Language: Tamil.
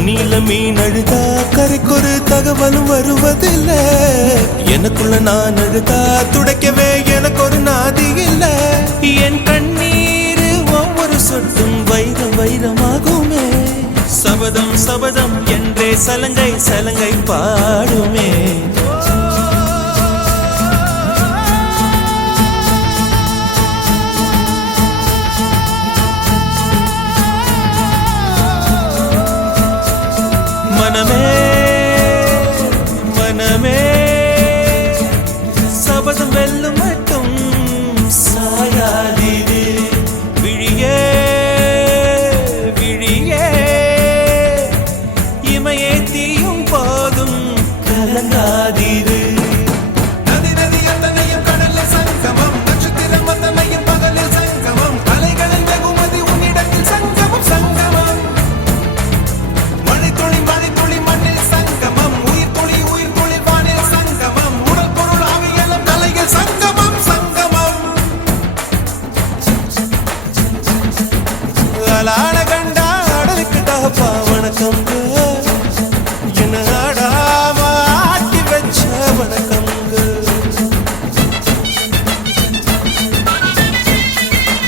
தண்ணியில மீன் அழுதா கரைக்கொரு தகவலும் வருவதில்ல. எனக்குள்ள நான் அழுதா துடைக்கவே எனக்கு ஒரு நாதி இல்ல. என் கண்ணீர் ஒவ்வொரு சொட்டும் வைரம் வைரமாகுமே. சபதம் சபதம் என்றே சலங்கை சலங்கை பாடுமே. மனமே